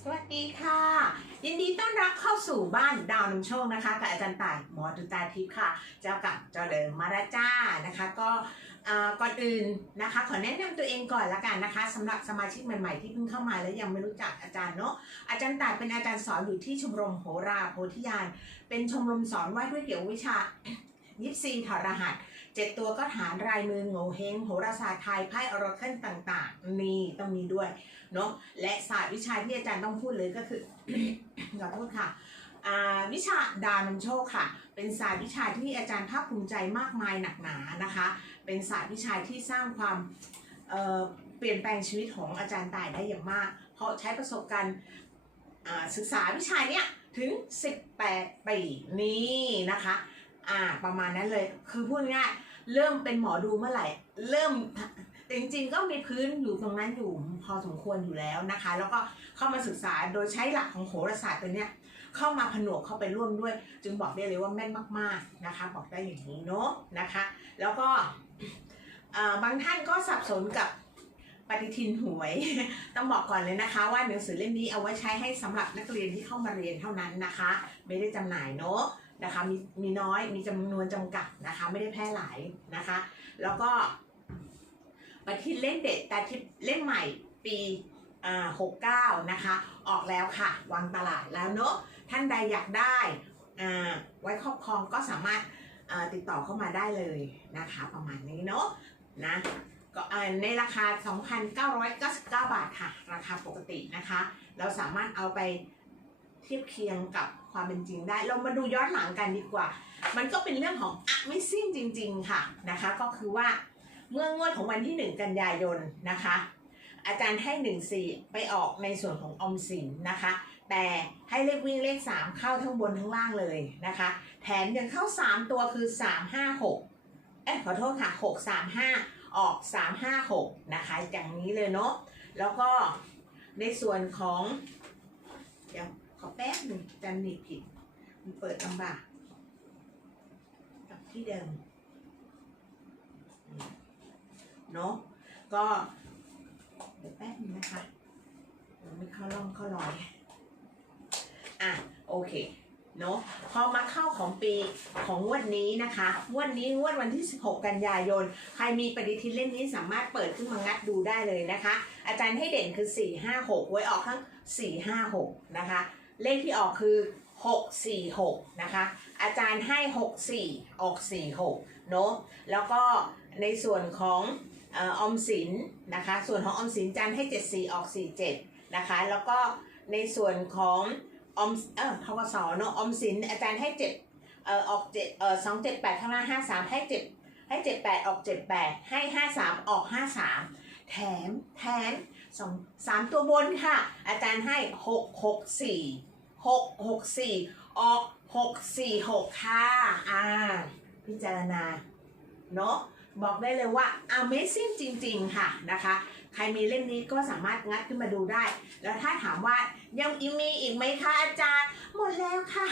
สวัสดีค่ะ ยินดีต้อนรับเข้าสู่บ้านดาวนำโชคนะคะกับอาจารย์ต่ายหมอตุตาทิพย์ค่ะ เจ้ากับเจ้าเดิมมาราจ้านะคะ ก็เอ่อก่อนอื่นนะคะ ขอแนะนำตัวเองก่อนละกันนะคะสำหรับสมาชิกใหม่ๆที่เพิ่งเข้ามาแล้วยังไม่รู้จักอาจารย์เนาะอาจารย์ต่ายเป็นอาจารย์สอนอยู่ที่ชมรมโหราโพธิญาณเป็นชมรมสอนว่าด้วยเกี่ยววิชายิปซีถอดรหัส เจ็ดตัวก็ฐานรายมือโงเฮงโหราศาสตร์ไทยไพ่ออราเคิลต่างๆนี่ต้องมีด้วยเนาะและศาสตร์วิชาที่อาจารย์ต้องพูดเลยก็คือขอโทษค่ะอ่าวิชาดาวนำโชคค่ะ เป็นศาสตร์วิชาที่อาจารย์ภาคภูมิใจมากมายหนักหนานะคะ เป็นศาสตร์วิชาที่สร้างความเเปลี่ยนแปลงชีวิตของอาจารย์ตายได้อย่างมาก เพราะใช้ประสบการณ์ศึกษาวิชาเนี้ยถึง 18 ปีนี่นะคะ อ่า ประมาณนั้นเลย คือพูดง่าย เริ่มเป็นหมอดูเมื่อไหร่ เริ่มแต่จริงๆก็มีพื้นอยู่ตรงนั้นอยู่พอสมควรอยู่แล้วนะคะ แล้วก็เข้ามาศึกษาโดยใช้หลักของโหราศาสตร์ตัวเนี้ยเข้ามาผนวกเข้าไปร่วมด้วย จึงบอกได้เลยว่าแม่นมากๆนะคะ บอกได้อย่างนี้เนาะนะคะ แล้วก็บางท่านก็สับสนกับปฏิทินหวย ต้องบอกก่อนเลยนะคะ ว่าหนังสือเล่มนี้เอาไว้ใช้ให้สำหรับนักเรียนที่เข้ามาเรียนเท่านั้นนะคะ ไม่ได้จำหน่ายเนาะ นะคะมีมีน้อยมีจำนวนจำกัดนะคะ ไม่ได้แพร่หลายนะคะ แล้วก็ปฏิทินเล่มเด็ดแต่ทิปเล่มใหม่ปีอ่า69นะคะ ออกแล้วค่ะ วางตลาดแล้วเนอะท่านใดอยากได้อ่าไว้ครอบครองก็สามารถอ่าติดต่อเข้ามาได้เลยนะคะ ประมาณนี้เนอะนะก็อ่าในราคา 2,999 บาทค่ะ ราคาปกตินะคะ เราสามารถเอาไป ทียบเคียงกับความเป็นจริงได้ เรามาดูย้อนหลังกันดีกว่า มันก็เป็นเรื่องของ Amazing จริง ๆ ค่ะนะคะ ก็คือว่าเมื่องวดของวันที่ 1 กันยายนนะคะ อาจารย์ให้ 1 4 ไปออกในส่วนของออมสินนะคะ แต่ให้เลขวิ่งเลข 3 เข้าทั้งบนทั้งล่างเลยนะคะ แถมยังเข้า 3 ตัวคือ 3 5 6 เอ๊ะขอโทษค่ะ 6 3 5 ออก 3 5 6 นะคะ อย่างนี้เลยเนาะแล้วก็ในส่วนของเดี๋ยว ขอแป๊บหนึ่งจันหนีผิด มันเปิดลำบากกลับที่เดิมเนาะก็เดี๋ยวแป๊บนึงนะคะเดี๋ยวไม่เข้าร่องเข้ารอย อะ โอเคเนาะพอมาเข้าของปีของวดนี้นะคะวดนี้งวดวันที่ 16 กันยายน ใครมีปฏิทินเล่มนี้สามารถเปิดขึ้นมางัดดูได้เลยนะคะ อาจารย์ให้เด่นคือ 4 5 6 ไว้ออกทั้ง 4 5 6 นะคะ เลขที่ออกคือ 6 4 6 นะคะ อาจารย์ให้ 6 4 ออก 4 6 เนาะแล้วก็ในส่วนของออมสินนะคะ ส่วนของออมสินจันให้ 7 4 ออก 4 7 นะคะ แล้วก็ในส่วนของออมเออทกสเนาะออมสินอาจารย์ให้7เออออก7เออ2 7 8 ข้างหน้า 5 3 ให้ 7 ให้ 7 8 ออก 7 8 ให้ 5 3 ออก 5 3แถม แถมสองสามตัวบนค่ะ อาจารย์ให้6 6 4 6 6 4ออก6 4 6ค่ะอ่าพิจารณาเนาะบอกได้เลยว่า Amazing จริง ๆ ค่ะนะคะ ใครมีเล่มนี้ก็สามารถงัดขึ้นมาดูได้ แล้วถ้าถามว่ายังมีอีกไหมคะอาจารย์ หมดแล้วค่ะ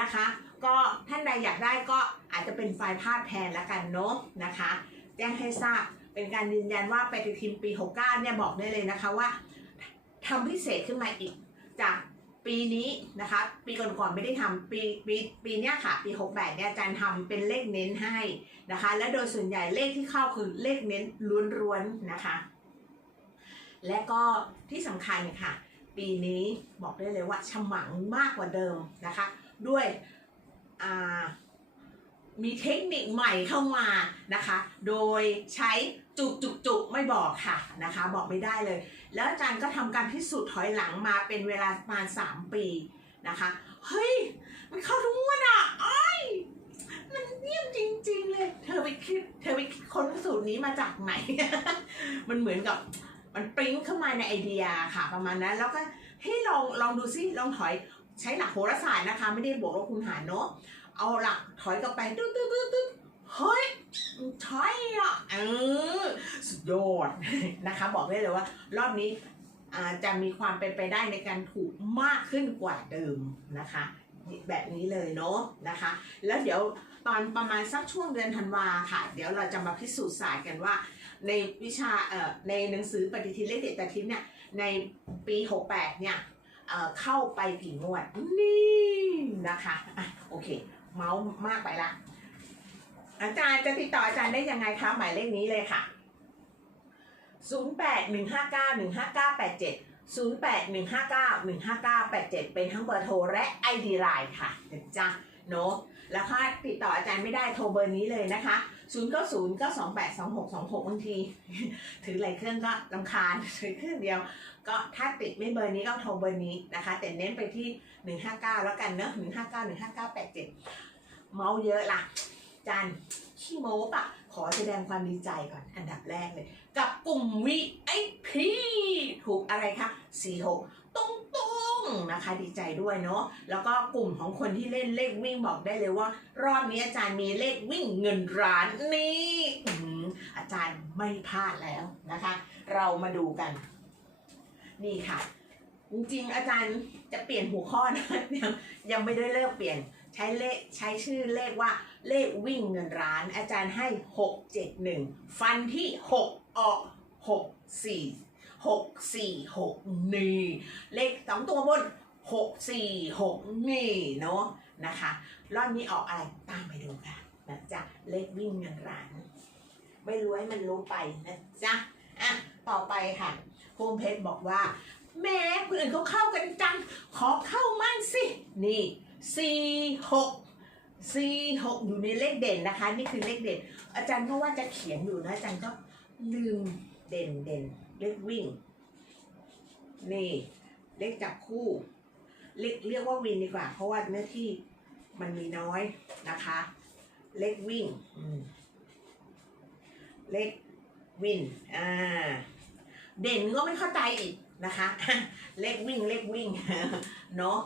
นะคะ ก็ท่านใดอยากได้ก็อาจจะเป็นไฟล์ภาพแทนละกันเนาะนะคะ แจ้งให้ทราบเป็นการยืนยันว่าปฏิทินปี 69 เนี่ยบอกได้เลยนะคะว่าทำพิเศษขึ้นมาอีกจาก ปีนี้นะคะ ปีก่อนๆไม่ได้ทำปีปีปีเนี้ยค่ะ ปี 68เนี่ยอาจารย์ทำเป็นเลขเน้นให้นะคะ และโดยส่วนใหญ่เลขที่เข้าคือเลขเน้นล้วนๆนะคะ และก็ที่สำคัญค่ะ ปีนี้บอกได้เลยว่าฉมังมากกว่าเดิมนะคะ ด้วยอ่ามีเทคนิคใหม่เข้ามานะคะ โดยใช้จุกจุกจุกไม่บอกค่ะนะคะ บอกไม่ได้เลย แล้วอาจารย์ก็ทำการพิสูจน์ถอยหลังมาเป็นเวลาประมาณ 3 ปีนะคะ เฮ้ย มันเข้าทุกงวดอะอ้ยมันเยี่ยมจริง ๆ เลย เธอไปคิด เธอไปคิดค้นสูตรนี้มาจากไหน มันเหมือนกับมันปริ้งเข้ามาในไอเดียค่ะประมาณนั้น แล้วก็ให้ลองลองดูซิลองถอยใช้หลักโหราศาสตร์นะคะ ไม่ได้บวกลบคูณหารเนาะเอาหลักถอยกลับไปตึ๊ดตึ๊ดตึ๊ดตึ๊ด เฮ้ยใช่อะเออสุดยอดนะคะ บอกได้เลยว่า รอบนี้อาจะมีความเป็นไปได้ในการถูกมากขึ้นกว่าเดิมนะคะ แบบนี้เลยเนาะนะคะ แล้วเดี๋ยวตอนประมาณสักช่วงเดือนธันวาค่ะ เดี๋ยวเราจะมาพิสูจน์ศาสตร์กันว่า ในวิชาเอ่อในหนังสือปฏิทินเลขเด็ดแต่ทินเนี่ยในปี 68 เนี่ยเอ่อเข้าไปกี่งวดนี่นะคะอะโอเค เมาส์มากไปละ อาจารย์จะติดต่ออาจารย์ได้ยังไงคะหมายเลขนี้เลยค่ะ 0 8 1 5 9 1 5 9 8 7 0 8 1 5 9 1 5 9 8 7 เป็นทั้งเบอร์โทรและ ID Line ค่ะเดี๋ยวจ้าเนาะแล้วถ้าติดต่ออาจารย์ไม่ได้โทรเบอร์นี้เลยนะคะ 0 9 0 9 2 8 2 6 2 6บางที ถือหลายเครื่องก็ลำคาญถือเครื่องเดียว ก็ถ้าติดไม่เบอร์นี้ก็โทรเบอร์นี้นะคะ แต่เน้นไปที่ 159 แล้วกันเนอะ159 159 87 เมาเยอะละ จานขี้โม้ปะขอแสดงความดีใจก่อนอันดับแรกเลย กับกลุ่ม VIP ถูกอะไรคะ46ตุ้งตุ้งๆนะคะดีใจด้วยเนาะแล้วก็กลุ่มของคนที่เล่นเลขวิ่งบอกได้เลยว่า รอบนี้อาจารย์มีเลขวิ่งเงินร้านนี่อื้อหืออาจารย์ไม่พลาดแล้วนะคะ เรามาดูกัน นี่ค่ะ จริงๆอาจารย์จะเปลี่ยนหัวข้อนะยังยังไม่ได้เลิกเปลี่ยนใช้เลขใช้ชื่อเลขว่า เลขวิ่งเงินร้าน อาจารย์ให้ 6 7 1 ฟันที่ 6 ออก 6 4 6 4 6นี่เลขสองตัวบน 6 4 6นี่เนาะนะคะรอบนี้ออกอะไรตามไปดูกันนะจ๊ะเลขวิ่งเงินร้าน ไม่รู้ให้มันรู้ไปนะจ๊ะอะต่อไปค่ะภูมิเพชรบอกว่า แม้คนอื่นเขาเข้ากันจัง ขอเข้ามั่งสิ นี่สี่ห กสี่หกอยู่ในเลขเด่นนะคะ นี่คือเลขเด่น อาจารย์ก็ว่าจะเขียนอยู่นะอาจารย์ก็ลืมเด่นเด่นเลขวิ่ง นี่ เลขจับคู่เรียกเรียกว่าวินดีกว่า เพราะว่าเนื้อที่มันมีน้อยนะคะ เลขวิ่งเลขวินอ่าเด่นก็ไม่เข้าใจอีกนะคะ เลขวิ่งเลขวิ่งเนาะ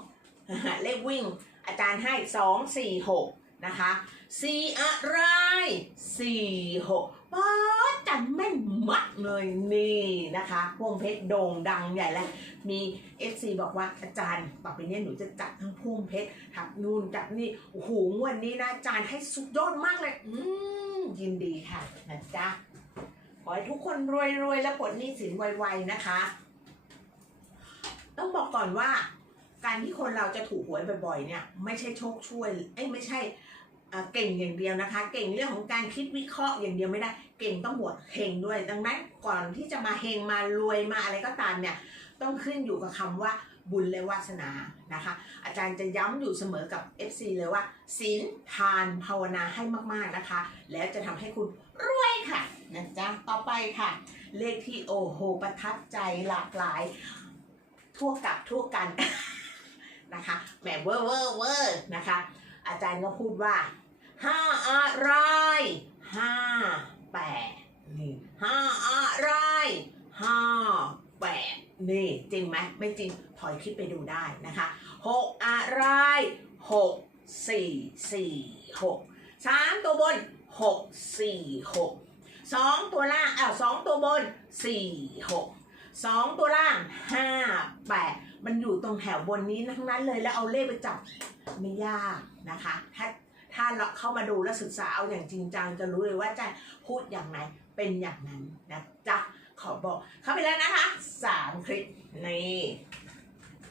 เลขวิ่ง อาจารย์ให้สองสี่หกนะคะสี่อะไรสี่หกป๊าจันแม่นมัดเลยนี่นะคะพวงเพชรโด่งดังใหญ่แล้วมีเอฟซีบอกว่าอาจารย์ต่อไปนี้หนูจะจัดทั้งพุ่มเพชรทับนู่นจับนี่โอ้โหวันนี้นะอาจารย์ให้สุดยอดมากเลย อืมยินดีค่ะนะจ๊ะขอให้ทุกคนรวยรวยๆและปลดหนี้สินไวๆนะคะ ต้องบอกก่อนว่า การที่คนเราจะถูกหวยบ่อยๆ เนี่ยไม่ใช่โชคช่วยเอ้ยไม่ใช่เก่งอย่างเดียวนะคะ เก่งเรื่องของการคิดวิเคราะห์อย่างเดียวไม่ได้ เก่งต้องบวเฮงด้วย ดังนั้นก่อนที่จะมาเฮงมารวยมาอะไรก็ตามเนี่ยต้องขึ้นอยู่กับคำว่าบุญและวาสนานะคะ อาจารย์จะย้ำอยู่เสมอกับ FC เลยว่าศีลทานภาวนาให้มากๆนะคะ แล้วจะทำให้คุณรวยค่ะนะจ๊ะต่อไปค่ะ เลขที่โอโหประทับใจหลากหลาย ทั่วกับทั่วกัน นะคะแหมเวอร์เวอร์เวอร์นะคะ อาจารย์ก็พูดว่าห้าอะไรห้าแปดนี่ห้าอะไรห้าแปดนี่จริงไหมไม่จริงถอยคลิปไปดูได้นะคะหกอะไรหกสี่สี่หกสามตัวบนหกสี่หกสองตัวล่างอ้าวสองตัวบนสี่หก สองตัวล่างห้าแปดมันอยู่ตรงแถวบนนี้ทั้งนั้นเลยแล้วเอาเลขไปจับไม่ยากนะคะ ถ้าถ้าเราเข้ามาดูและศึกษาเอาอย่างจริงจังจะรู้เลยว่าจะพูดอย่างไรเป็นอย่างนั้นนะจ๊ะขอบอกเข้าไปแล้วนะคะสามคลิปนี่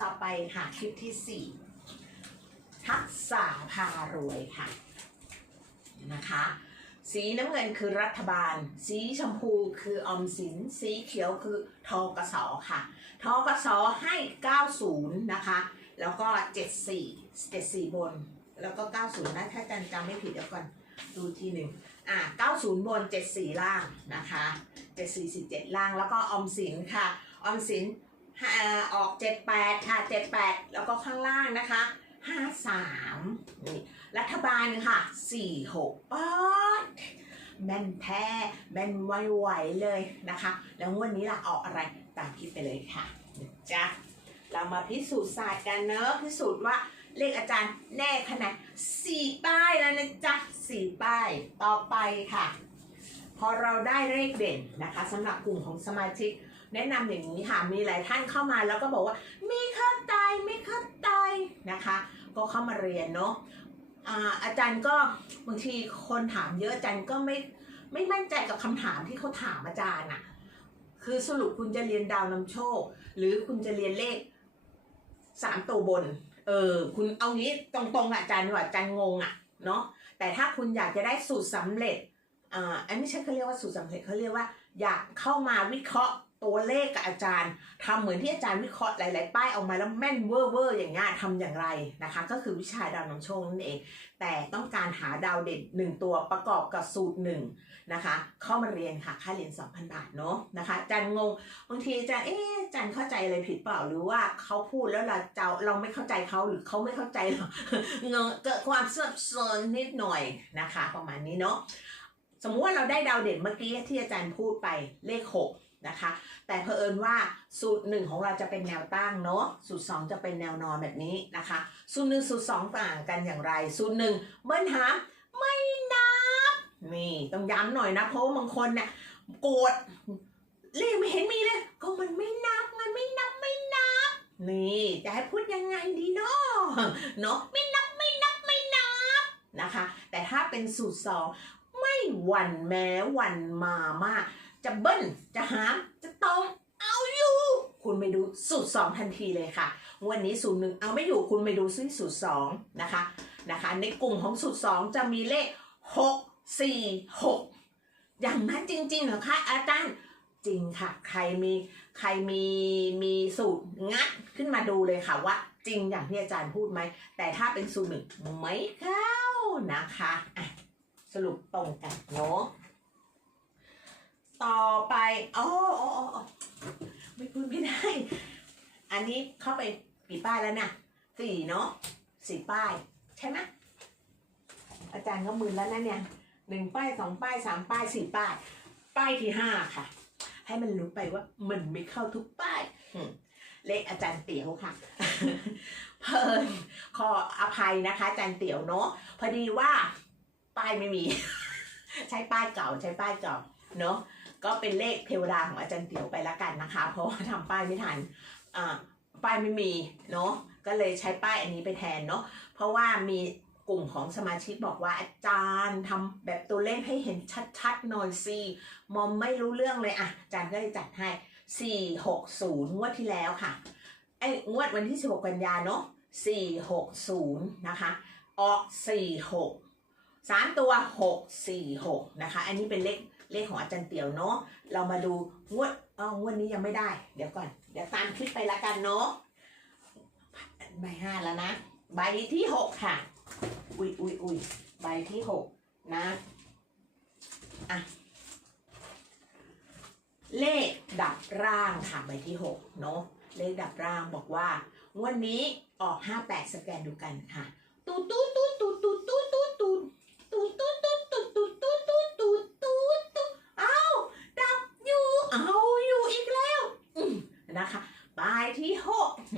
ต่อไปค่ะคลิปที่สี่ทักษาพารวยค่ะนะคะ สีน้ำเงินคือรัฐบาล สีชมพูคือออมสิน สีเขียวคือทกสค่ะ ทกสให้ 90 นะคะ แล้วก็ 74 74 บน แล้วก็ 90นะถ้าจารย์จำไม่ผิดเดี๋ยวก่อน ดูทีหนึ่งอะ90 บน 74 ล่างนะคะ 74 17 ล่าง แล้วก็ออมสินค่ะออมสินอ่าออก 78 ค่ะ 78 แล้วก็ข้างล่างนะคะ 53นี่ รัฐบาลค่ะ 46ป๊อดแม่นแท้แม่นไวไวๆเลยนะคะ แล้ววันนี้ล่ะออกอะไรตามคลิปไปเลยค่ะจ๊ะเรามาพิสูจน์ศาสตร์กันเนอะพิสูจน์ว่าเลขอาจารย์แน่ขนาดสี่ป้ายแล้วนะจ๊ะสี่ป้ายต่อไปค่ะ พอเราได้เลขเด่นนะคะสำหรับกลุ่มของสมาชิก แนะนำอย่างนี้ค่ะ มีหลายท่านเข้ามาแล้วก็บอกว่า ไม่เข้าใจไม่เข้าใจนะคะ ก็เข้ามาเรียนเนาะ อ่าอาจารย์ก็บางทีคนถามเยอะอาจารย์ก็ไม่ไม่มั่นใจกับคำถามที่เขาถามอาจารย์อะคือสรุปคุณจะเรียนดาวนำโชค หรือคุณจะเรียนเลขสามตัวบน เออ คุณเอางี้ตรงๆอะอาจารย์ว่าอาจารย์งงอะเนาะแต่ถ้าคุณอยากจะได้สูตรสำเร็จอ่าอันนี้ใช่เขาเรียกว่าสูตรสำเร็จเขาเรียกว่า อยากเข้ามาวิเคราะห์ ตัวเลขกับอาจารย์ทำเหมือนที่อาจารย์วิเคราะห์หลาย ๆ ป้ายออกมาแล้วแม่นเวอร์เวอร์อย่างเงี้ยทำอย่างไรนะคะ ก็คือวิชาดาวนำโชคนั่นเอง แต่ต้องการหาดาวเด่นหนึ่งตัวประกอบกับสูตรหนึ่งนะคะ เข้ามาเรียนค่ะค่าเรียน 2,000 บาทเนาะนะคะอาจันงงบางทีอาจารย์เอ๊ะอาจันเข้าใจอะไรผิดเปล่าหรือว่าเขาพูดแล้วเราเจ้าเราไม่เข้าใจเขาหรือเขาไม่เข้าใจเราเงเกิดความสับสนนิดหน่อยนะคะ ประมาณนี้เนาะสมมุติว่าเราได้ดาวเด่นเมื่อกี้ที่อาจารย์พูดไปเลข 6 นะคะ แต่เผอิญว่าสูตรหนึ่งของเราจะเป็นแนวตั้งเนาะสูตร 2 จะเป็นแนวนอนแบบนี้นะคะ สูตรหนึ่งสูตรสองต่างกันอย่างไร สูตรหนึ่งเบิ้ลหามไม่นับนี่ต้องย้ำหน่อยนะ เพราะว่าบางคนเนี่ยโกรธเลขไม่เห็นมีเลย ก็มันไม่นับมันไม่นับไม่นับ นี่จะให้พูดยังไงดีเนาะเนาะไม่นับไม่นับไม่นับนะคะ แต่ถ้าเป็นสูตรสองไม่หวั่นแม้หวั่นมามาก จะเบิ้ลจะหาม จะตรงเอาอยู่ คุณไปดูสูตรสองทันทีเลยค่ะ วันนี้สูตรหนึ่งเอาไม่อยู่คุณไปดูซิสูตรสองนะคะนะคะ ในกลุ่มของสูตรสองจะมีเลขหกสี่หกอย่างนั้นจริงๆเหรอคะอาจารย์จริงค่ะ ใครมีใครมีมีสูตรงัดขึ้นมาดูเลยค่ะว่าจริงอย่างที่อาจารย์พูดไหม แต่ถ้าเป็นสูตรหนึ่งไม่เข้านะคะะสรุปตรงกันเนาะ ต่อไปอ๋ออ๋ออ๋อไม่พูดไม่ได้ อันนี้เข้าไปกี่ป้ายแล้วนะสี่เนาะสี่ป้าย ใช่ไหมอาจารย์ก็มือแล้วนะเนี่ยหนึ่งป้ายสองป้ายสามป้ายสี่ป้าย ป้ายที่ห้าค่ะ ให้มันรู้ไปว่ามันไม่เข้าทุกป้ายอืมเลขอาจารย์เตี๋ยวค่ะ เพลินขออภัยนะคะ อาจารย์เตี๋ยวเนาะพอดีว่า ป้ายไม่มี ใช้ป้ายเก่าใช้ป้ายเก่าเนาะ ก็เป็นเลขเทวดาของอาจารย์เตี๋ยวไปละกันนะคะ เพราะว่าทำป้ายไม่ทันอ่าป้ายไม่มีเนาะก็เลยใช้ป้ายอันนี้ไปแทนเนาะเพราะว่ามีกลุ่มของสมาชิกบอกว่าอาจารย์ทำแบบตัวเลขให้เห็นชัดๆหน่อยสิมอมไม่รู้เรื่องเลยอะอาจารย์ก็เลยจัดให้ 460 งวดที่แล้วค่ะไอ้งวดวันที่ 16 กันยาเนาะ460 นะคะออก 46 3 ตัว 646 นะคะ อันนี้เป็นเลข เลขของอาจารย์เตียวเนาะเรามาดูงวดอ๋องวดนี้ยังไม่ได้ เดี๋ยวก่อน เดี๋ยวตามคลิปไปละกันเนาะใบห้าแล้วนะ ใบที่หกค่ะ อุ้ยอุยอุยใบที่หกนะอะเลขดับร่างค่ะใบที่หกเนาะเลขดับร่างบอกว่างวดนี้ออกห้าแปดสแกนดูกันค่ะตุ๊ตุ๊ตุ๊ตุ๊ตุ๊ตุ๊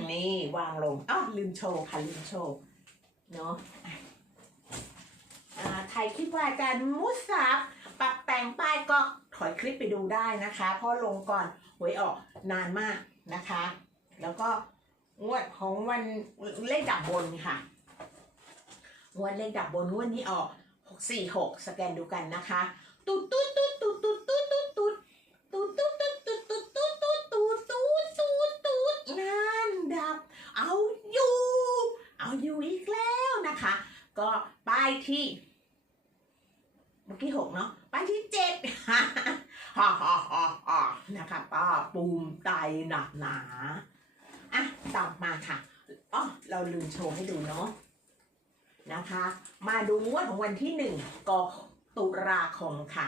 นี่วางลงอ้าวลืมโชว์ค่ะลืมโชว์เนาะะใครคิดว่าอาจารย์มุสับปรับแต่งป้ายก็ถอยคลิปไปดูได้นะคะ เพราะลงก่อนหวยออกนานมากนะคะ แล้วก็งวดของวันเลขดับบนค่ะงวดเลขดับบนงวดนี้ออกหกสี่หกสแกนดูกันนะคะ ตุ๊ดตุ๊ด ป้ายที่เมื่อกี้หกเนาะไปที่เจ็ดฮ่าฮ่าฮ่าฮ่านะคะป้าปูมไตหนักหนาอะต่อมาค่ะอ๋อเราลืมโชว์ให้ดูเนาะนะคะ มาดูงวดของวันที่หนึ่งกตุลาคมค่ะ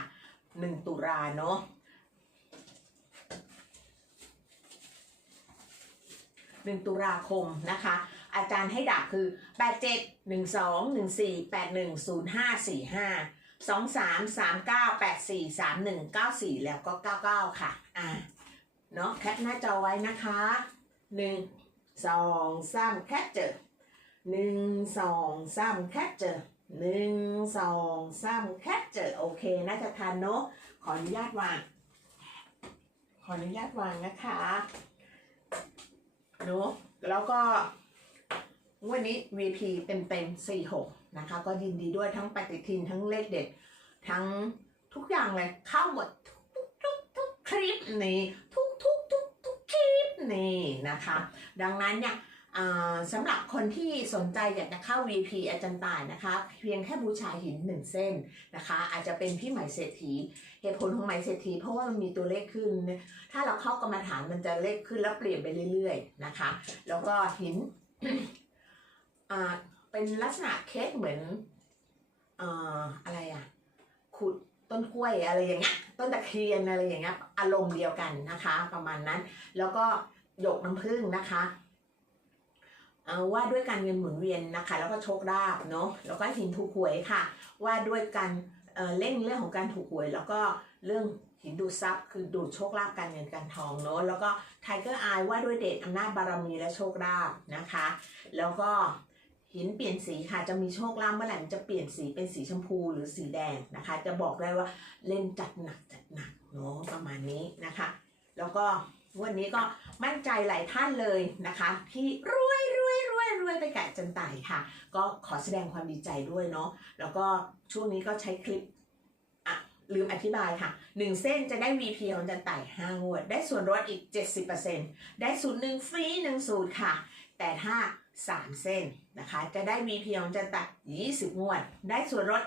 หนึ่งตุลาเนาะหนึ่งตุลาคมนะคะ อาจารย์ให้ดับคือ 8 7 1 2 1 4 8 1 0 5 4 5 2 3 3 9 8 4 3 1 9 4 แล้วก็ 99 ค่ะ อ่า เนาะแคปหน้าจอไว้นะคะ 1 2 3แคปเจอ1 2 3แคปเจอ1 2 3แคปเจอโอเคน่าจะทันเนาะขออนุญาตวาง ขออนุญาตวางนะคะเนอะแล้วก็ วันนี้ VP เต็มเต็ม4 6 นะคะ ก็ยินดีด้วยทั้งปฏิทินทั้งเลขเด็ด ทั้งทุกอย่างเลยเข้าหมดทุกทุกทุกคลิปนี่ทุกทุกทุกทุกคลิปนี่นะคะ ดังนั้นเนี่ยสำหรับคนที่สนใจอยากจะเข้า VP อาจารย์ตายนะคะ เพียงแค่บูชาหินหนึ่งเส้นนะคะ อาจจะเป็นพี่ไหมเศรษฐีเหตุผลของไหมเศรษฐีเพราะว่ามันมีตัวเลขขึ้น ถ้าเราเข้ากรรมฐานมันจะเลขขึ้นแล้วเปลี่ยนไปเรื่อยๆนะคะ แล้วก็หิน อ่าเป็นลักษณะเคสเหมือนอ่าอะไรอะขุดต้นกล้วยอะไรอย่างเงี้ยต้นตะเคียนอะไรอย่างเงี้ยอารมณ์เดียวกันนะคะ ประมาณนั้น แล้วก็หยกน้ำผึ้งนะคะเอาว่าด้วยการเงินหมุนเวียนนะคะ แล้วก็โชคลาภเนาะแล้วก็หินถูกหวยค่ะ ว่าด้วยการเอ่อเร่งเรื่องของการถูกหวย แล้วก็เรื่องหินดูดทรัพย์ คือดูดโชคลาภการเงินการทองเนาะแล้วก็ไทเกอร์อายว่าด้วยเดชอำนาจบารมีและโชคลาภนะคะ แล้วก็ หินเปลี่ยนสีค่ะจะมีโชคลาภเมื่อไหร่มันจะเปลี่ยนสีเป็นสีชมพูหรือสีแดงนะคะ จะบอกได้ว่าเล่นจัดหนักจัดหนักเนาะประมาณนี้นะคะ แล้วก็วันนี้ก็มั่นใจหลายท่านเลยนะคะ ที่รวยรวยรวยรวยไปกับจันไต่ค่ะ ก็ขอแสดงความดีใจด้วยเนาะแล้วก็ช่วงนี้ก็ใช้คลิปอะลืมอธิบายค่ะหนึ่งเส้นจะได้ VP ของจันไต่ห้างวด ได้ส่วนลดอีก 70%ได้สูตรหนึ่งฟรีหนึ่งสูตรค่ะ แต่ถ้า 3 เส้น นะคะ จะได้ VP ของจันไต่20 งวด ได้ส่วนลด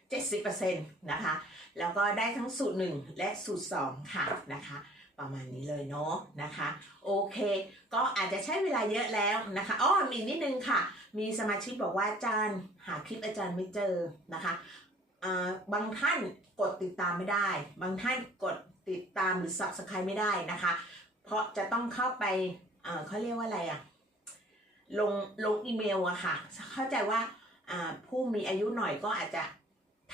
70%นะคะ แล้วก็ได้ทั้งสูตร 1 และสูตร 2 ค่ะนะคะ ประมาณนี้เลยเนาะนะคะ โอเค ก็อาจจะใช้เวลาเยอะแล้วนะคะอ้อมีนิดนึงค่ะ มีสมาชิกบอกว่าอาจารย์ หาคลิปอาจารย์ไม่เจอนะคะบางท่านกดติดตามไม่ได้ บางท่านกดติดตามหรือ subscribe ไม่ได้นะคะ เพราะจะต้องเข้าไปเอ่อเขาเรียกว่าอะไรอะ ลงลงอีเมลอะค่ะ เข้าใจว่าผู้มีอายุหน่อยก็อาจจะ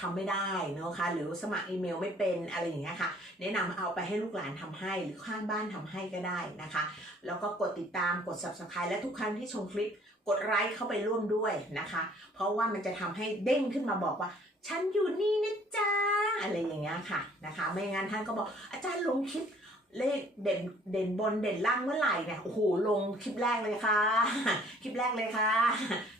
ทำไม่ได้เนะคะหรือสมัครอีเมลไม่เป็นอะไรอย่างเงี้ยค่ะแนะนำเอาไปให้ลูกหลานทำให้หรือข้างบ้านทำให้ก็ได้นะคะ แล้วก็กดติดตามกด subscribe และทุกครั้งที่ชมคลิปกดไลค์เข้าไปร่วมด้วยนะคะ เพราะว่ามันจะทำให้เด้งขึ้นมาบอกว่า ฉันอยู่นี่นะจ๊ะอะไรอย่างเงี้ยค่ะนะคะ ไม่งั้นท่านก็บอกอาจารย์ลงคลิป เลขเด่นเด่นบนเด่นล่างเมื่อไหร่เนี่ยโอ้โหลงคลิปแรกเลยค่ะ คลิปแรกเลยค่ะ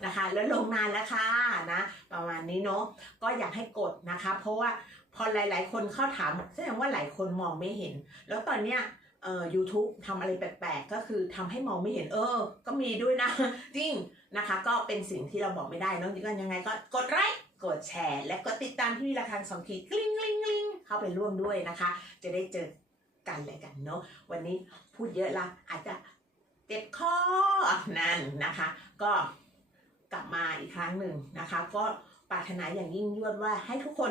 นะคะ แล้วลงนานแล้วค่ะนะประมาณนี้เนาะก็อยากให้กดนะคะ เพราะว่าพอหลาย ๆ คนเข้าถามแสดงว่าหลายคนมองไม่เห็น แล้วตอนเนี้ยเอ่อ YouTube ทำอะไรแปลกๆ ก็คือทำให้มองไม่เห็นเออ ก็มีด้วยนะ จริงนะคะ ก็เป็นสิ่งที่เราบอกไม่ได้เนอะก็ยังไงก็กดไลค์กดแชร์ และกดติดตามที่มีระฆังสองขีดกลิ้งกลิ้งกลิ้งเข้าไปร่วมด้วยนะคะ จะได้เจอ กันเลยกันเนาะวันนี้พูดเยอะละอาจจะเจ็บข้อนั่นนะคะ ก็กลับมาอีกครั้งหนึ่งนะคะ ก็ปรารถนาอย่างยิ่งยวดว่าให้ทุกคน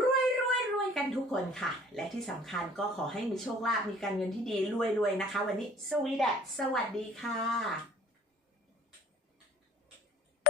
รวยรวยรวยกันทุกคนค่ะ และที่สำคัญก็ขอให้มีโชคลาภมีการเงินที่ดีรวยรวยนะคะ วันนี้สวีดัสสวัสดีค่ะ